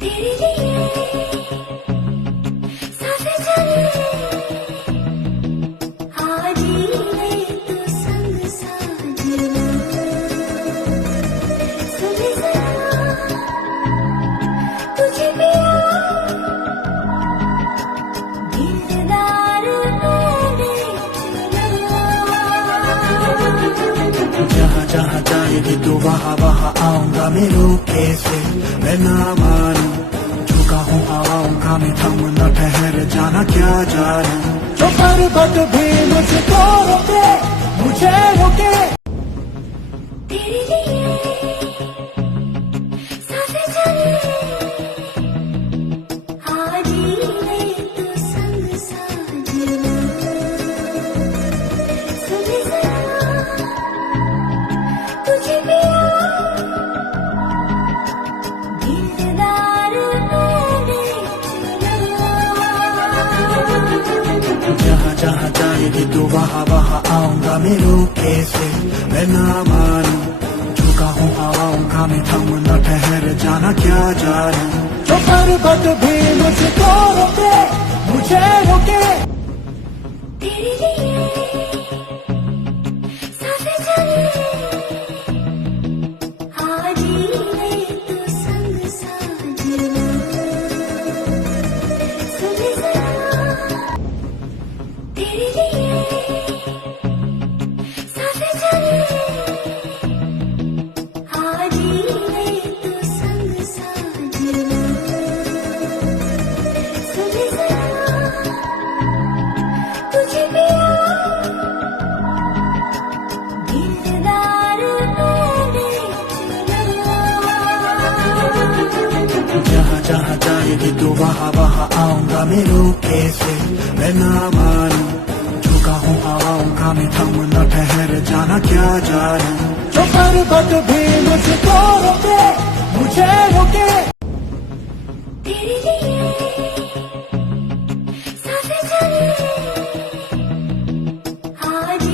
तेरे लिए सांसें चले आज ले तू संग साजना सुन जरा तुझे पिया दिलदार मैंने चुना जहाँ जहाँ जाएगी तू वहाँ वहाँ आऊंगा मेरे कैसे मैं ना मानूं झुका हूँ हवाओं का मैं थम न ठहर जाना क्या जानूं जो पर्वत भी मुझको रोके मुझे रोके तेरे लिए सांसें चले आज ले तू संग साजना सुन जरा तुझे पिया दिलदार मैंने चुना जहाँ जहाँ जाएगी तू वहाँ वहाँ आऊंगा मेरे कैसे मैं ना मानूं झुका हूँ हवाओं का मैं थम न ठहर जाना क्या जानूं जो पर्वत भी मुझको रोके मुझे रोके तेरे लिए सांसें चले आज ले तू संग साजना सुन जरा तेरे लिए सांसें चले आज ले तू संग साजना सुन जरा तुझे पिया दिलदार मैंने चुना जहाँ जहाँ जाएगी तू वहाँ वहाँ आऊंगा मेरे कैसे मैं ना मानूं झुका हूँ हवाओं का मैं थम न ठहर जाना क्या जानूं जो पर्वत भी मुझको रोके मुझे रोके तेरे लिए सांसें चले आज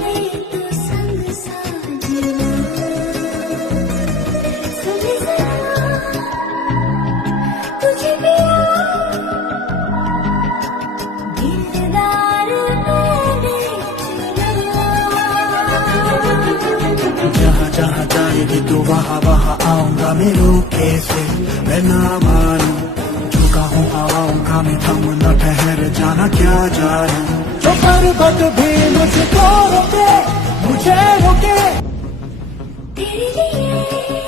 ले तू संग साजना सुन जरा तुझे पिया दिलदार मैंने चुना जहाँ जहाँ जाएगी तू वहाँ वहाँ आऊंगा मेरे कैसे मैं ना मानूं झुका हूँ हवाओं का मैं थम न ठहर जाना क्या जानूं जो पर्वत भी मुझको रोके मुझे रोके तेरे लिए